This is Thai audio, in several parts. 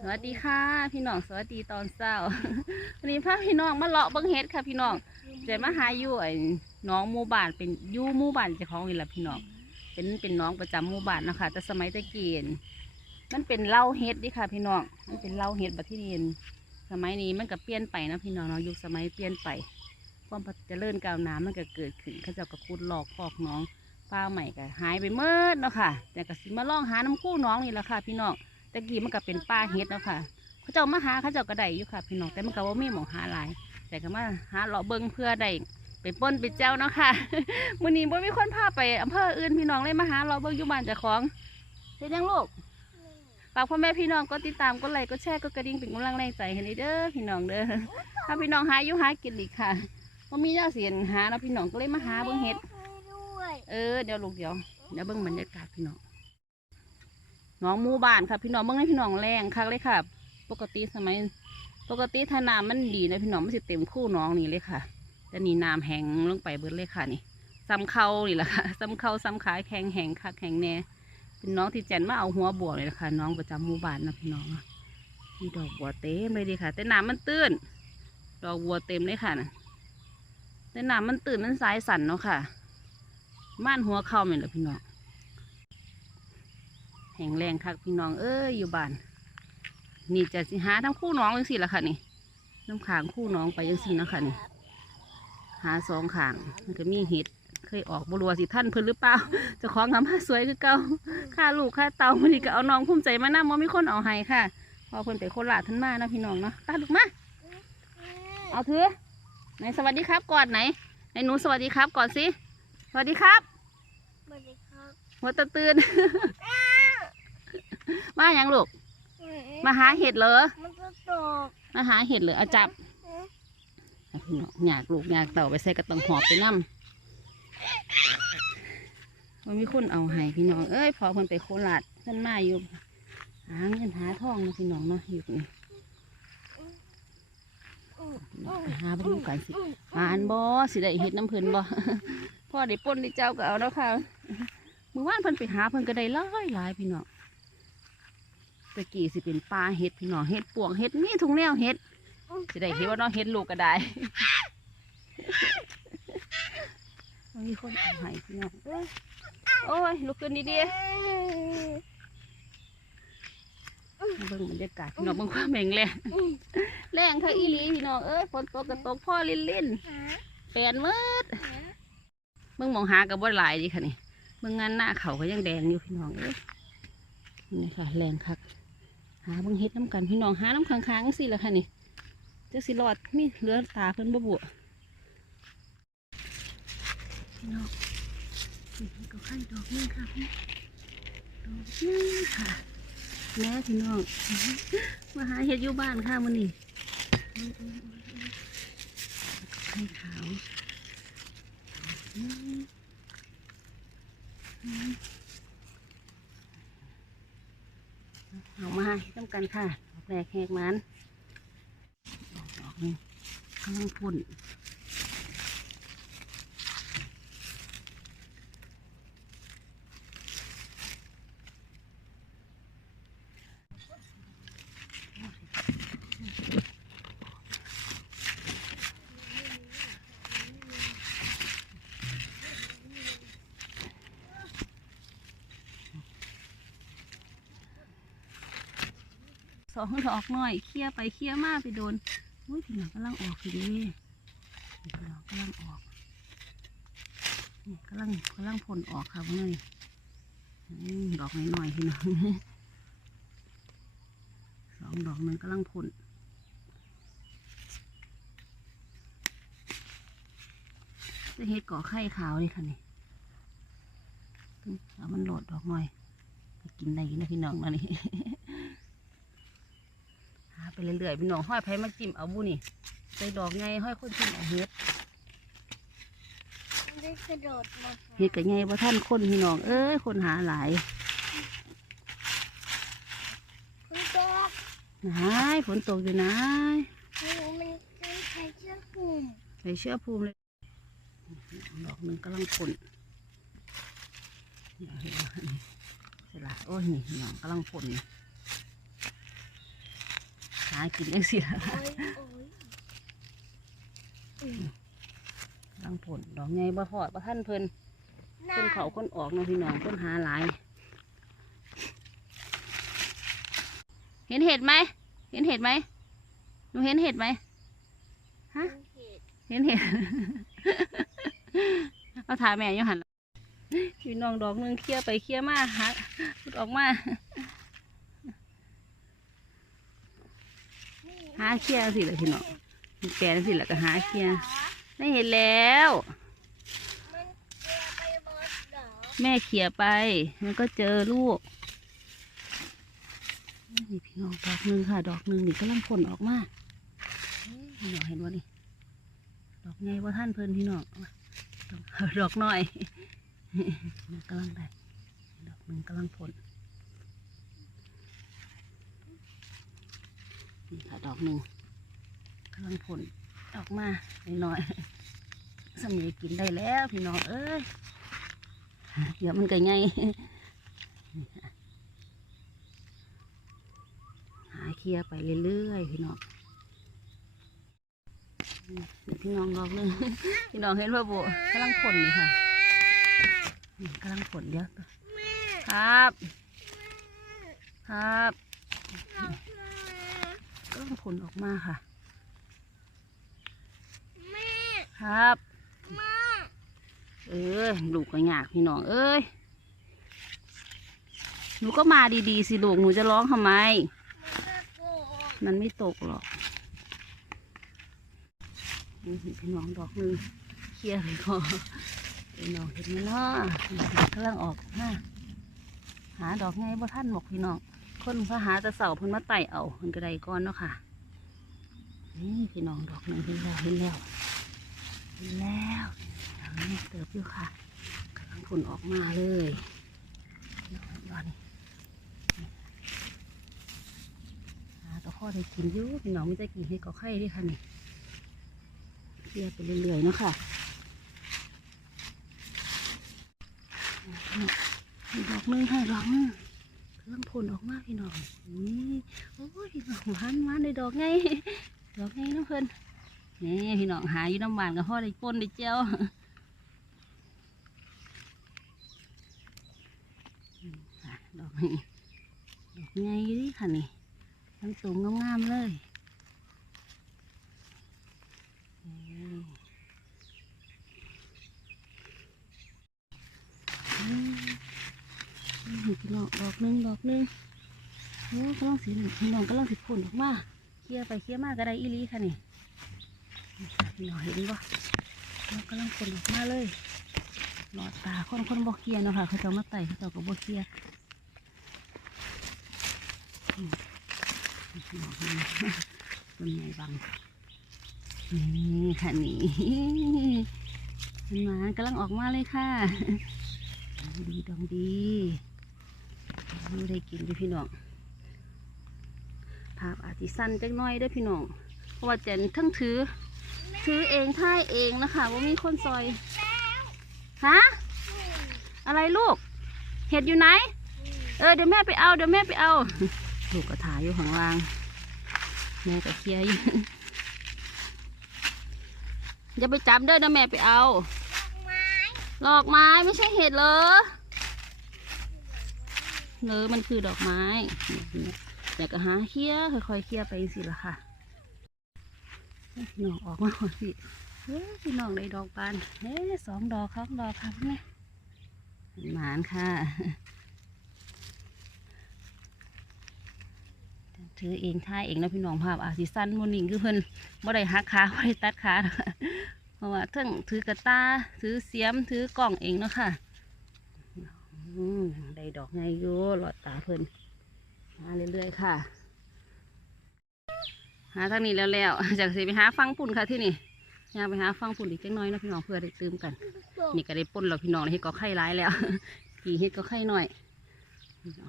สวัสดีค่ะ พี่น้องสวัสดีตอนเช้าวันนี้พาพี่น้องมาเลาะบังเฮ็ดค่ะ พี่น้องจะมาหาอยู่ไอ้น้องหมู่บ้านเป็นอยู่หมู่บ้านเจ้าของนี่แหละพี่น้องเป็นเป็นน้องประจำหมู่บ้านนะคะ แต่สมัยตะกี้นมันเป็นเล้าเฮ็ดดิค่ะ พี่น้องมันเป็นเล้าเฮ็ดบัดที่นี่สมัยนี้มันก็เปลี่ยนไปนะพี่น้องเนาะยุคสมัยเปลี่ยนไป ความเจริญก้าวหน้ามันก็เกิดขึ้นเขาเจ้าก็ขุดหลอกพอกน้องป้าใหม่ก็หายไปเมื่อเนาะค่ะ แต่ก็สิมาล่องหาน้ำคู่น้องนี่แหละค่ะ พี่น้อง ตะกี้มันก็เป็นป้าเฮ็ดแล้วค่ะ เขาเจ้ามาหาเขาเจ้าก็ได้อยู่ค่ะ พี่น้องแต่มันก็ว่ามีหมองหาหลาย แต่ก็มาหาเลาะเบิ่งเพื่อได้ไปป้นไปเจ้าเนาะค่ะมื้อนี้บ่มีคนพาไปอำเภออื่นพี่น้องเลยมาหาเราะเบิ่งอยู่บ้านเจ้าของเฮ็ดยังลูกฝากพ่อแม่พี่น้องก็ติดตามก็ไลค์ก็แชร์ก็กระดิ่งเป็นกำลังแรงใจให้นี่เด้อพี่น้องเด้อถ้าพี่น้องหาอยู่หากินอีกค่ะบ่มีเจ้าเสียนหาเนาะพี่น้องก็เลยมาหาเบิ่งเฮ็ด เออเดี๋ยวลูกเดี๋ยวเดี๋ยวเบิ่งบรรยากาศพี่น้อง น้องหมู่บ้านค่ะ พี่น้องเบิ่งให้พี่น้องแรงคักเลยค่ะ ปกติสมัย ปกติถ้าน้ำมันดีนะพี่น้องมันสิเต็มคู่น้องนี่เลยค่ะแต่นี่น้ำแห้งลงไปเบิดเลยค่ะนี่ซ้ำเข่านี่แหละค่ะซ้ำเข่าซ้ำขายแข็งแห้งคักแข็งแน่เป็นน้องที่แจนมาเอาหัวบัวเลยล่ะค่ะน้องประจำหมู่บ้านนะพี่น้องมีดอกบัวเต็มเลยดีค่ะ แต่น้ำมันตื้น ดอกบัวเต็มเลยค่ะน่ะแต่น้ำมันตื้นมันสายสั่นเนาะค่ะม่านหัวเข่าเหมือนละพี่น้อง แห่งแรงคักพี่น้องเอ้ยอยู่บ้านนี่จะสิหาทั้งคู่น้องจังสิละค่ะนี่น้ำขางคู่น้องไปจังสินาะคะนี่หาสองขางมันก็มีเห็ดเคยออกบรัวาสิท่านเพิ่นหรือเปล่าเจะของงามสวยคือเก่าค่าลูกค่าเตามันนี่ก็เอาน้องภูมิใจมานะมันมีคนเอาให้ค่ะพอเพิ่นไปโคราชท่านมานะพี่น้องเนาะตาลูกมาเอาเถอะไหนสวัสดีครับก่อนไหนไหนหนูสวัสดีครับก่อนสิสวัสดีครับสวัสดีครับหัวตะตื่น มาอย่างลูก มาหาเห็ดเหรอ มันจะตกมาหาเห็ดเหรอเอาจับเอาพี่น้องอยากลูกอยากเต่าไปใส่กระตังหอบไปน้ำมันมีคนเอาให้พี่น้อง เอ้ยพอเพิ่นไปโคราชเพิ่นมาอยู่หาเงินหาทองเนาะพี่น้องเนาะอยู่นี่ไปหาเพิ่นกันสิหาอันบ่สิได้เห็ดน้ำเพิ่นบ่พ่อได้ป่นได้เจ้าก็เอาแล้วค่ะมือว่านเพิ่นไปหาเพิ่นก็ได้หลายหลายพี่น้อง ตะกี้สิเป็นปลาเห็ดพี่น้องเห็ดปวงเห็ดนี่ทุงแนวเห็ดสิได้เห็นว่าน้องเห็ดลูกก็ได้มีคนเอาให้พี่น้องเอ้ยโอ้ยลุกขึ้นดีๆมาเบิ่งบรรยากาศพี่น้องเบิ่งความแข็งแรงแรงค่ะอีหลีพี่น้องเอ้ยฝนตกกระตกพ่อลินลินหาแปลนมืดเบิ่งมองหากับบ่หลายดีค่ะนี่เบิ่งงานหน้าเขาก็ยังแดงอยู่พี่น้องเอ้ยนี่ค่ะแรงคัก หาบิ่งเฮ็ดน้ำกันพี่น้องหาน้ำค้างๆสิละค่ะนี่จะสิรอดมีเหลือตาเพิ่นบ่บุพี่น้องนี่ก็ไข่ดอกนึงค่ะพี่ดอกนึงค่ะแม่พี่น้องมาหาเฮ็ดอยู่บ้านค่ะมื้อนี้ไข่ขาวอืมอืม เอามาให้ต้องกันค่ะดอกแรกแหกมันดอกหนึงข้างพุ่น สองดอกหน่อยเคลี่ยไปเคลี่ยมาไปโดนอุ้ยพี่น้องกำลังออกทีดีพี่น้องกำลังออกนี่กำลังกำลังพ่นออกค่ะเพื่อนอืมดอกน้อยๆพี่น้องสองดอกหนึงกำลังพ่นจะเฮ็ดก่อไข่ขาวนี่ค่ะนี่เอามันโหลดดอกหน่อยก็กินได้อยู่นะพี่น้องนะนี่ ไปเรื่อยๆพี่น้องห้อยไผ่มาจิ้มเอาบุนี่ใส่ดอกไงห้อยคนจิ้มเอาเฮ็ดมันได้กระโดดมาเฮ็ดกับไงว่าท่านคนพี่น้องเอ้ยคนหาหลายคุณแจ๊กนายฝนตกอยู่นายหนูมันเป็นใครเชื่อคุมใส่เชือกภูมิเลยดอกหนึ่งกำลังพ่นนี่เห็นไหมนี่ใช่ละโอ้ยนี่พี่น้องกำลังพ่นนี่ากินจังสิละโอ้ยโอ้ยอืมลังผลดอกไงบ่ทอดบ่ท่านเพิ่นน่าคนเขาคนออกนะพี่น้องคนหาหลาย เห็นเห็ดไหม เห็นเห็ดไหมหนูเห็นเห็ดไหมฮะ เห็นเห็ด เอาถ่ายแม่ยังหันพี่น้องดอกหนึงเคลียไปเคลียมาหาพุดออกมา หาเคลียสิเลยพี่น้องแกนสิแหละก็หาเคลียไม่เห็นแล้ว แม่เขี่ยไป มันก็เจอลูกนี่พี่น้องดอกหนึ่งค่ะ ดอกหนึ่งนี่กำลังผลออกมาพี่น้องเห็นว่านี่ดอกไงว่าท่านเพิ่นพี่น้องดอกน้อยกำลังได้ดอกหนึ่งกำลังผล นี่ค่ะดอกหนึ่งกำลังผลออกมาหน่อยๆสมีกินได้แล้วพี่น้องเอ้ยเดี๋ยวมันก็ไงหาเคลียร์ไปเรื่อยๆพี่น้องเดี๋ยวพี่น้องดอกหนึงพี่น้องเห็นว่าโบกำลังผลเลยค่ะนี่กำลังผลเดี๋ยวครับ ครับ กำลังผลออกมาค่ะแม่ครับแม่เออลูกก็อยากพี่น้องเอ้ย หนูก็มาดีๆสิลูก หนูจะร้องทำไม มันก็โกรธมันไม่ตกหรอกนี่พี่น้องดอกหนึ่งเคลียร์ไปก่อนพี่น้องเห็นไหมเนาะกำลังออกมาหาดอกไงบ่ท่านหมกพี่น้อง คนพระหาตะเสาเพิ่นมาไต่เอาเพิ่นกระไดก้อนเนาะค่ะนี่พี่น้องดอกหนึ่งเห็นแล้วเห็นแล้วเห็นแล้วเอานี่เติบอยู่ค่ะกำลังผลออกมาเลยดอกนี้หาตัวพ่อได้กินยู่พี่น้องไม่ได้กินให้ก็ไข่ด้วยค่ะนี่เลียไปเรื่อยๆเนาะค่ะดอกหนึงให้ดอกนึง กำลังผลออกมาพี่น้องนี่โอ้ยพี่น้องหวานหวานในดอกไงดอกไงน้องเพิ่นนี่พี่น้องหาอยู่น้ำหวานกับพ่อได้ป่นได้เจียวดอกไงดอกไงอยู่ดิค่ะนี่ทั้งสูงงามๆเลยนี่อืมนี่พี่น้องด อกหนึงดอกหนึงโอ้กำลังสีพี่น้องกำลังสิผลออกมาเคลียไปเคลียมาก็ได้อีลีค่ะนี่พี่น้องเห็นบ่เรากำลังคนออกมาเลยหลอดตาคนคนบ่เคลียเนาะค่ะเขาจะมาไต่เขาจะก็บ่เคลียพี่น้องเห็นไหมมันใหญ่บังนี่ค่ะนี่มันมากำลังออกมาเลยค่ะดีดองดี ไม่ได้กินดิพี่น้องภาพอาจจะสั้นจักน้อยเด้วยพี่น้อง เพราะว่าเจนทั้งถือ ถือเองท่ายเองนะคะว่ามีคนซอยฮะอะไรลูก เห็ดอยู่ไหน เออเดี๋ยวแม่ไปเอาเดี๋ยวแม่ไปเอาลูกก็ถ่ายอยู่ข้างล่างแม่ก็เคียอยู่อย่าไปจับเด้อนะแม่ไปเอาหลอกไม้ดอกไม้ไม่ใช่เห็ดเหรอ เนื้อมันคือดอกไม้อยากก็หาเคลียค่อยๆเคลียไปสิละค่ะพี่น้องออกมาพี่เฮ้ยพี่น้องได้ดอกบานเฮ้ยสองดอกครับดอกครับแม่หมานค่ะถือเองท่ายเองนะพี่น้องภาพอาสิสั้นโมนิ่งคือเพิ่นบ่ได้หักขาบ่ได้ตัดขาเพราะว่าเทั้งถือกระตาถือเสียมถือกล่องเองเนาะค่ะ ได้ดอกไงอยู่หลอดตาเพิ่นหาเรื่อยๆค่ะ หาทางนี้แล้วแล้วๆจากสิไปหาฟังปุ่นค่ะที่นี่อยากไปหาฟังปุ่นอีกจังน้อยนะพี่น้องเพื่อได้ตื่มกัน นี่ก็ได้ป่นแล้วพี่น้องเฮ็ดก็ไข่ร้ายแล้วกี่เฮ็ดก็ไข่หน่อย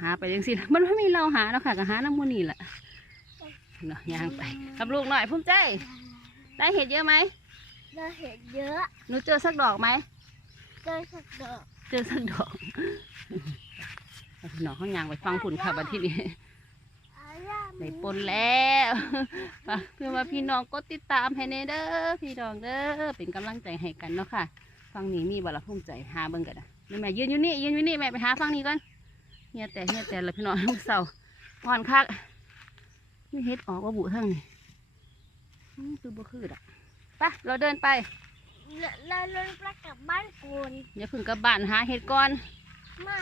หาไปจังสิมันไม่มีเราหาแล้วค่ะก็หาน้ำมูนี่แหละเนาะย่างไปกับลูกหน่อยภูมิใจ ได้เห็ดเยอะไหมเราเห็นเยอะหนูเจอสักดอกไหมเจอสักดอก เจอสักดอก เอาพี่น้องเขายางไปฟังผุนค่ะบัดที่นี้อาย่าได้ปนแล้วฝากเพื่อว่าพี่น้องกดติดตามให้แน่เด้อพี่น้องเด้อเป็นกำลังใจให้กันเนาะค่ะ ฟังนี้มีบาละภูมิใจหาเบิ่งกันนะนี่แม่ยืนอยู่นี่ยืนอยู่นี่แม่ไปหาฟังนี้ก่อนเฮียแต่เฮียแต่ละพี่น้องลูกเสาอ่อนคักมีเฮ็ดออกว่าบุทั้งนี่อืมคือบ่คือดอกไปเราเดินไปเราเดินไปกลับบ้านกูนอย่าเพึ่งกลับบ้านหาเฮ็ดก่อน ไม่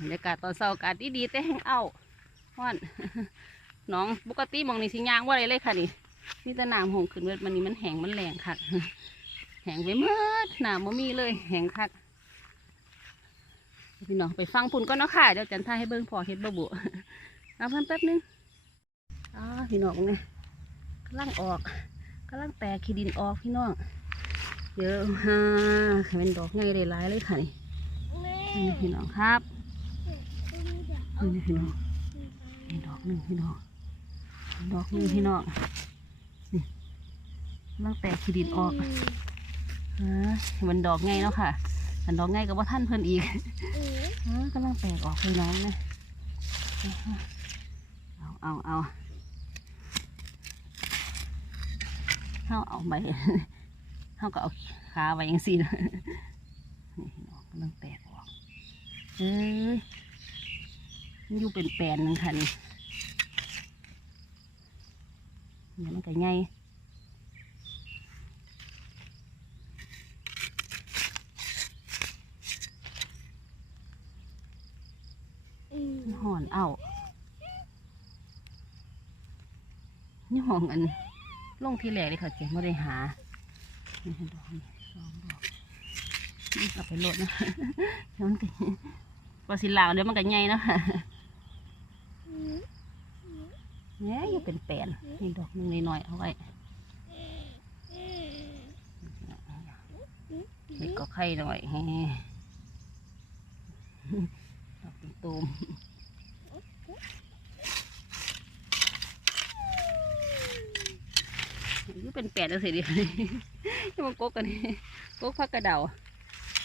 บรรยากาศตอนเช้าอากาศดีๆแต่แห้งเอาฮ้อนน้องปกติมองนี่สิยางว่าอะไรเลยค่ะนี่มีแต่น้ำหงขึ้นเวทมันนี่มันแห้งมันแรงคักแห้งไปเมื่อน้ำบ่มีเลยแห้งคักพี่น้องไปฟังพุ่นก่อนเนาะค่ะ เดี๋ยวจันทาให้เบิ่งพอเฮ็ดบ่บุเอาเพิ่นแป๊บนึงอ๋อพี่น้องเนี่ยกำลังออกกำลังแตกขี้ดินออกพี่น้องเยอะฮะเป็นดอกใหญ่หลายๆเลยค่ะนี่ นี่พี่น้องครับนี่พี่น้องนี่ดอกหนึ่งพี่น้องดอกหนึ่งพี่น้องนี่กำลังแตกขีดินออกฮะมันดอกไงเนาะค่ะมันดอกไงกับว่าท่านเพิ่นอีกฮะกำลังแตกออกพี่น้องนะเอาเอาเอาเอาเอาไปเขาก็เอาขาไว้ยังสี่นะนี่พี่น้องกำลังแตกออก เอ้ยมันอยู่เป็นแปลนนึงค่ะนี่เนี่ยมันก็ใหญ่ห่อนเอา นี่ห้องอันลงที่แหลกเลยค่ะเจ๊ไม่ได้หานี่ดอกสองดอกนี่กลับไปโหลดนะเดี๋ยวมันก็ พอสิลาวเดี๋ยวมันก็ใหญ่เนาะเนี่ยอยู่เป็นแปลนนี่ดอกหนึงน้อยๆเอาไว้เด็กก็ไข่หน่อยแฮดอกตูมๆอยู่เป็นแปลนแล้วสิเดียวนี่มันกกกันนี่กกพักกระเดา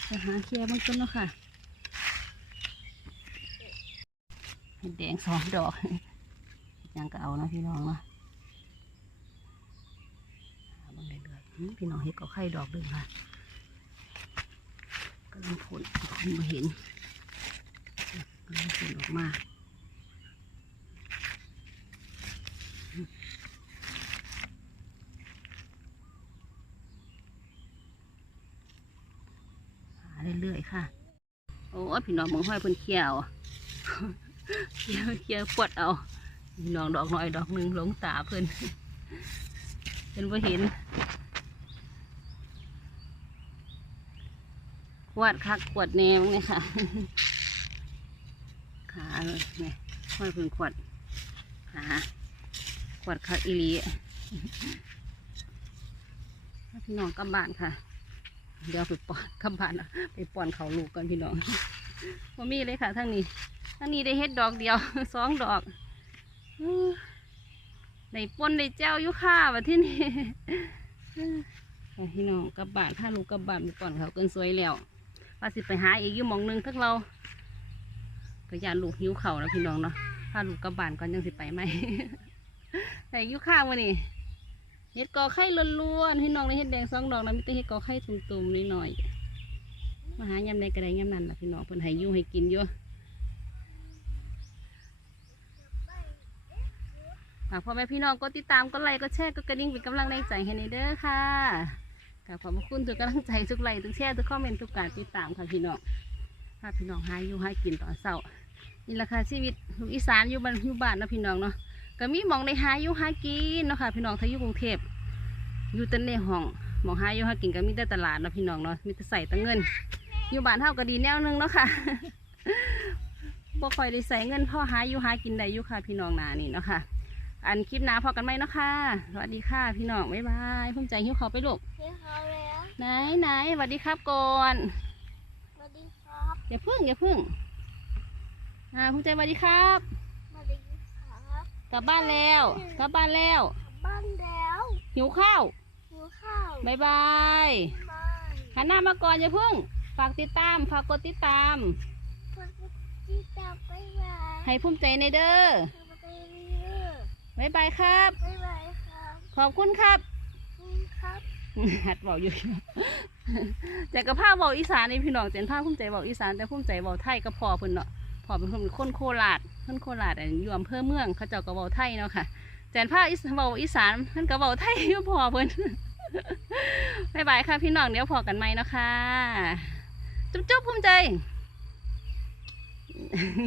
ไปหาเคลียร์มันต้นเนาะค่ะ เห็ดแดงสองดอกยังก็เอานะพี่น้องเนาะหาบงเรื่อยๆพี่น้องเห็ดก็ไข่ดอกเดึงค่ะกำลังผลผลมาเห็นกำลังผลออกมาหาเรื่อยๆค่ะ โอ้พี่น้องมึงห้อยเพิ่นเขียว เขี้ยวเขี้ยวปวดเอาน้องดอกหน้อยดอกหนึ่งหลงตาเพิ่นเป็นว่าเห็นขวดคักขวดแนวเนี่ยค่ะ ขาเลยเนี่ยค่อยเพิ่งขวดขาขวดคักอีลีพี่น้องกลับบ้านค่ะ เดี๋ยวไปป้อนกลับบ้านไปป้อนเขาลูกกันพี่น้องว่ามีเลยค่ะทั้งนี้ ทั้งนี้ได้เฮ็ดดอกเดียวสองดอกอได้ปนได้เจ้าอยู่ค่ะว่าที่นี่พี่น้องกลับบานถ้าลูกกลับบานไปก่อนเขาเกินสวยแล้วว่าสิไปหาอีกอยู่หมองหนึงทั้งเราก็ยานลูกหิวเข่าแล้วพี่น้องเนาะถ้าลูกกลับบานก่อนยังสิไปไหมแต่อยู่ข้าววันนี้เห็ดกอไข่ล้วนๆพี่น้องได้เห็ดแดงสองดอกนะมีแต่เห็ดกอไข่ตุ่มๆนิดหน่อยมาหายำในกระไดยำนั่นล่ะพี่น้องเพิ่นให้ยู่ให้กินอยู่ ฝากพ่อแม่พี่น้องกดติดตามกดไลค์กดแชร์กดกระดิ่งเป็นกำลังแรงใจให้ในเด้อค่ะกราบขอบพระคุณทุกกำลังใจทุกไลค์ทุกแชร์ทุกคอมเมนต์ทุกการติดตามค่ะพี่น้องพาพี่น้องหาอยู่หากินตอนเช้านี่แหละค่ะชีวิตลูกอีสานอยู่บ้านอยู่บ้านนะพี่น้องเนาะก็มีมองได้หาอยู่หากินเนาะค่ะพี่น้องถ้าอยู่กรุงเทพอยู่แต่ในห้องมองหาอยู่หากินก็มีแต่ตลาดนะพี่น้องเนาะมีแต่ใส่แต่เงิน อยู่บ้านเท่าก็ดีแนวนึงเนาะค่ะบ่ค่อยได้ใส่เงินพ่อหาอยู่หากินได้อยู่ค่ะพี่น้องนานี่เนาะค่ะ อันคลิปหน้าพอกันไหมเนาะค่ะสวัสดีค่ะพี่น้องบ๊ายบายภูมิใจหิ้วเขาไปลูกเฮ้ยเขาแล้วไหนไหนสวัสดีครับก่อนสวัสดีครับอย่าพึ่งอย่าพึ่งอ่าภูมิใจสวัสดีครับสวัสดีครับกลับบ้านแล้วกลับบ้านแล้วกลับบ้านแล้วหิวข้าวหิวข้าวบ๊ายบายบายหันหน้ามาก่อนอย่าพึ่งฝากติดตามฝากกดติดตามพวกที่จะไปไหนให้ภูมิใจในเด้อไปเรื่อย บ๊ายบายครับ บ๊ายบายครับขอบคุณครับ ขอบคุณครับ หัดบอกอยู่ แต่กับผ้าบอกอีสานนี่พี่น้องเจนผ้าพุ่มใจบอกอีสานแต่พุ่มใจบอกไทยก็พอเพิ่นเนาะพอเป็นคนคนโคราชคนโคราชอันอยู่อำเภอเมืองเขาเจ้าก็บอกไทยเนาะค่ะแจนผ้าอีสบอกอีสานเพิ่นก็บอกไทยอยู่พอเพิ่นบ๊ายบายค่ะพี่น้องเดี๋ยวพอกันไหมเนาะค่ะจุ๊บจุ๊บภูมิใจ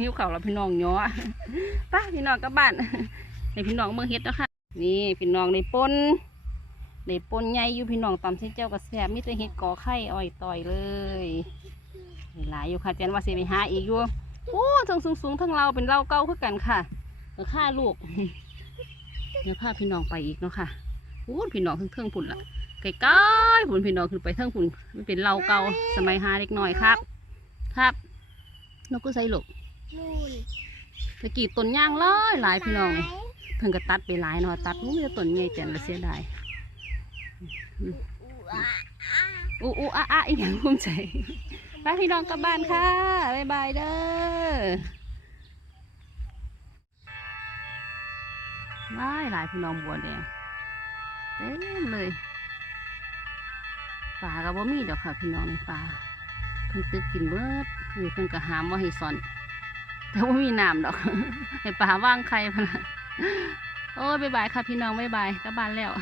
หิวข่าวเราพี่น้องย้อไป้าพี่น้องกลับบ้าน ในพี่น้องเมืองเฮ็ดเนาะค่ะนี่พี่น้องในปนในปนใหญ่อยู่พี่น้องตำเส้นเจ้ากระแสบมีแต่เห็ดกอไข่อ้อยต่อยเลยหลายอยู่ค่ะเจนว่าสิไปหาอีกอยู่โอ้ทั้งสูงสูงๆทั้งเราเป็นเราเก่าคือกันค่ะเออค่าลูกเดี๋ยวพาพี่น้องไปอีกเนาะค่ะพูดพี่น้องเทิงๆพุ่นละไกลๆพุ่นพี่น้องขึ้นไปเทิงพุ่นมันเป็นเราเก่าสมัยหาเล็กน้อยครับ ครับนกก็ใส่ลูกนู่นตะกี้ต้นย่างร้อยหลายพี่น้องเลย เพิ่งก็ตัดไปหลายเนาะตัดมันมีแต่ต้นใหญ่แจนละเสียดายอู้อะอะอู้อู้อ้าอ้าอีกอย่างภูมิใจไปพี่น้องกลับบ้านค่ะบ๊ายบายเด้อหลายหลายพี่น้องบัวแดงเต็มเลยป่าก็บ่มีดอกค่ะพี่น้องในป่าเพิ่นตึกกินเบิดนี่เพิ่นก็หามว่าให้สอน แต่ว่ามีน้ำดอกให้ป่าว่างใครพะนะ โอ้ยบายบายค่ะพี่น้องบายบายกลับบ้านแล้ว